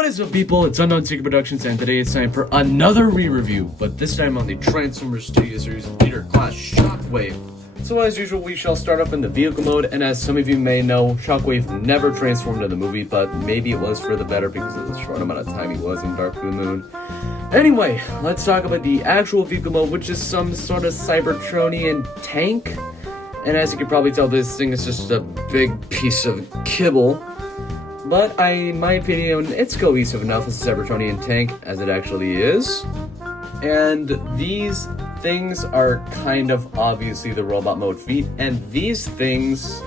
What is up, people? It's Unknown Secret Productions, and today it's time for another re-review, but this time on the Transformers Studio Series Leader Class Shockwave. So as usual, we shall start off in the vehicle mode, and as some of you may know, Shockwave never transformed in the movie, but maybe it was for the better because of the short amount of time he was in Dark Blue Moon. Anyway, let's talk about the actual vehicle mode, which is some sort of Cybertronian tank. And as you can probably tell, this thing is just a big piece of kibble. But in my opinion, it's cohesive enough as a Cybertronian tank as it actually is. And these things are kind of obviously the robot mode feet, and these things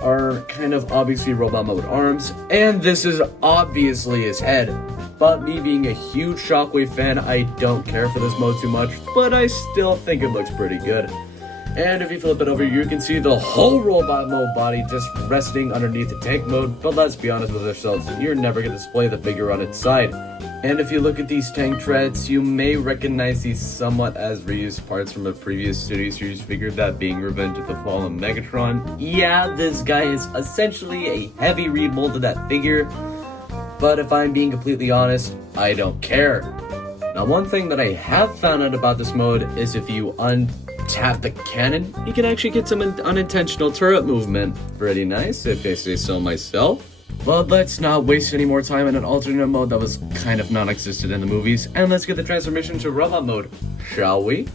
are kind of obviously robot mode arms, and this is obviously his head. But me being a huge Shockwave fan, I don't care for this mode too much, but I still think it looks pretty good. And if you flip it over, you can see the whole robot mode body just resting underneath the tank mode, but let's be honest with ourselves, you're never going to display the figure on its side. And if you look at these tank treads, you may recognize these somewhat as reused parts from a previous Studio Series figure, that being Revenge of the Fallen Megatron. Yeah, this guy is essentially a heavy remold of that figure, but if I'm being completely honest, I don't care. Now, one thing that I have found out about this mode is if you untap the cannon, you can actually get some unintentional turret movement. Pretty nice, if I say so myself. But let's not waste any more time in an alternate mode that was kind of non-existent in the movies, and let's get the transformation to robot mode, shall we?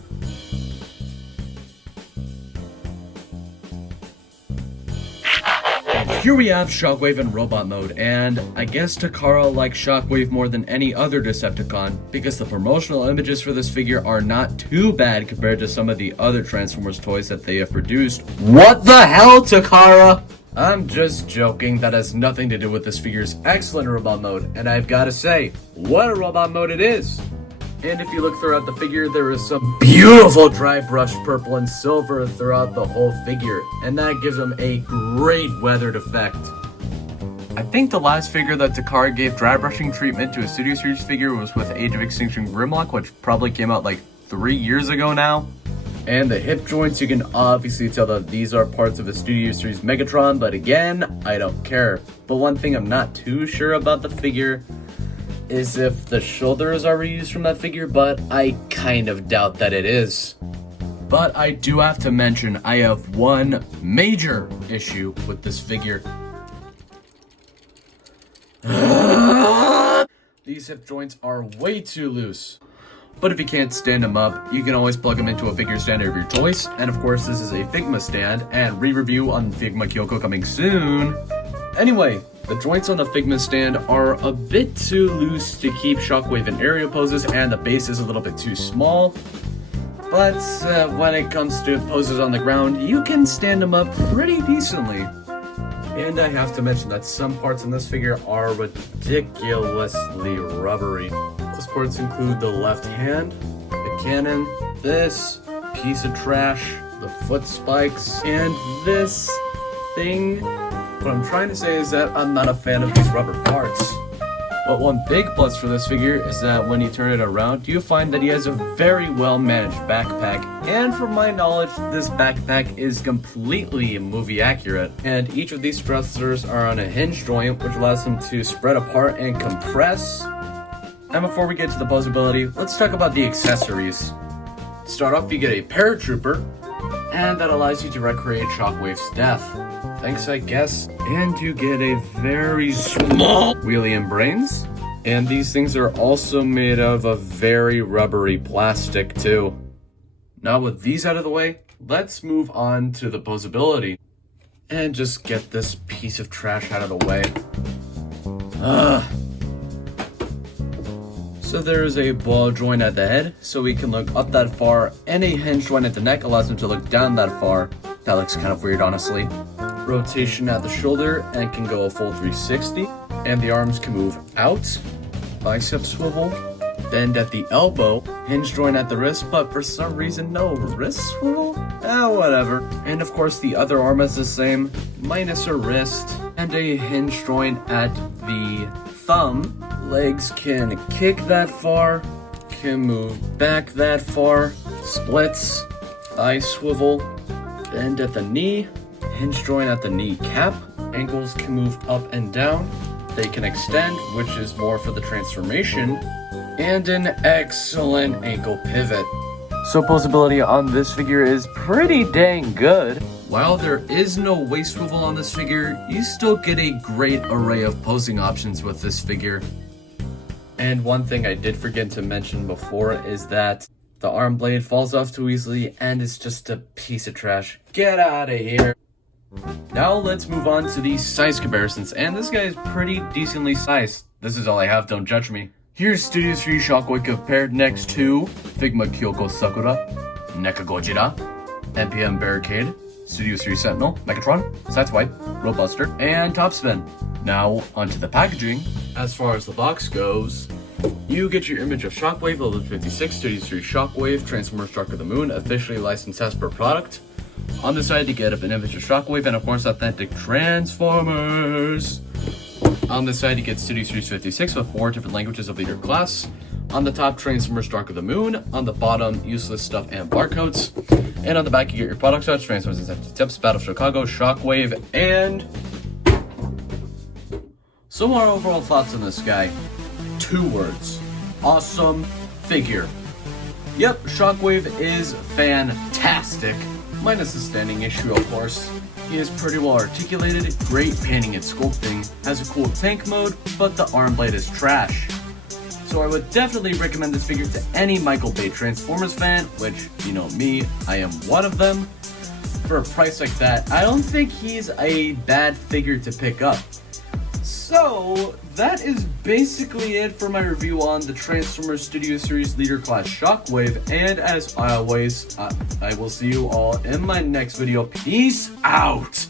Here we have Shockwave in robot mode, and I guess Takara likes Shockwave more than any other Decepticon, because the promotional images for this figure are not too bad compared to some of the other Transformers toys that they have produced. What the hell, Takara? I'm just joking, that has nothing to do with this figure's excellent robot mode, and I've gotta say, what a robot mode it is! And if you look throughout the figure, there is some beautiful dry brushed purple and silver throughout the whole figure, and that gives him a great weathered effect. I think the last figure that Takara gave dry brushing treatment to a Studio Series figure was with Age of Extinction Grimlock, which probably came out like 3 years ago now. And the hip joints, you can obviously tell that these are parts of a Studio Series Megatron, but again, I don't care. But one thing I'm not too sure about the figure is if the shoulders are reused from that figure, but I kind of doubt that it is. But I do have to mention, I have one major issue with this figure. These hip joints are way too loose. But if you can't stand them up, you can always plug them into a figure stand of your choice. And of course, this is a Figma stand, and re-review on Figma Kyoko coming soon. Anyway, the joints on the Figma stand are a bit too loose to keep Shockwave in aerial poses, and the base is a little bit too small. But when it comes to poses on the ground, you can stand them up pretty decently. And I have to mention that some parts in this figure are ridiculously rubbery. Those parts include the left hand, the cannon, this piece of trash, the foot spikes, and this thing. What I'm trying to say is that I'm not a fan of these rubber parts. But one big plus for this figure is that when you turn it around, you find that he has a very well managed backpack. And from my knowledge, this backpack is completely movie accurate. And each of these thrusters are on a hinge joint, which allows them to spread apart and compress. And before we get to the posability, let's talk about the accessories. To start off, you get a paratrooper, and that allows you to recreate Shockwave's death. Thanks, I guess. And you get a very small wheelie and brains. And these things are also made of a very rubbery plastic too. Now with these out of the way, let's move on to the posability. And just get this piece of trash out of the way. So there is a ball joint at the head, so we can look up that far, and a hinge joint at the neck allows him to look down that far. That looks kind of weird, honestly. Rotation at the shoulder, and can go a full 360. And the arms can move out. Bicep swivel. Bend at the elbow. Hinge joint at the wrist, but for some reason, no wrist swivel? Whatever. And of course, the other arm is the same, minus a wrist. And a hinge joint at the thumb. Legs can kick that far, can move back that far, splits, thigh swivel, bend at the knee, hinge joint at the knee cap, ankles can move up and down, they can extend, which is more for the transformation, and an excellent ankle pivot. So posability on this figure is pretty dang good. While there is no waist swivel on this figure, you still get a great array of posing options with this figure. And one thing I did forget to mention before is that the arm blade falls off too easily and is just a piece of trash. Get out of here. Now let's move on to the size comparisons, and this guy is pretty decently sized. This is all I have, don't judge me. Here's Studio Series Shockwave compared next to Figma Kyoko Sakura, NECA Gojira, NPM Barricade, Studio Series Sentinel, Megatron, Sideswipe, Robuster, and Topspin. Now, onto the packaging. As far as the box goes, you get your image of Shockwave, level 56, Studio Series Shockwave, Transformers Struck of the Moon, officially licensed as per product. On the side, you get an image of Shockwave and, of course, authentic Transformers. On the side, you get Studio Series 56 with 4 different languages of leader class. On the top, Transformers Struck of the Moon. On the bottom, useless stuff and barcodes. And on the back, you get your product shots, Transformers and Tips, Battle Chicago, Shockwave, and... So our overall thoughts on this guy. 2 words. Awesome figure. Yep, Shockwave is fantastic. Minus the standing issue, of course. He is pretty well articulated, great painting and sculpting, has a cool tank mode, but the arm blade is trash. So I would definitely recommend this figure to any Michael Bay Transformers fan, which, you know me, I am one of them. For a price like that, I don't think he's a bad figure to pick up. So, that is basically it for my review on the Transformers Studio Series Leader Class Shockwave, and as always, I will see you all in my next video. Peace out!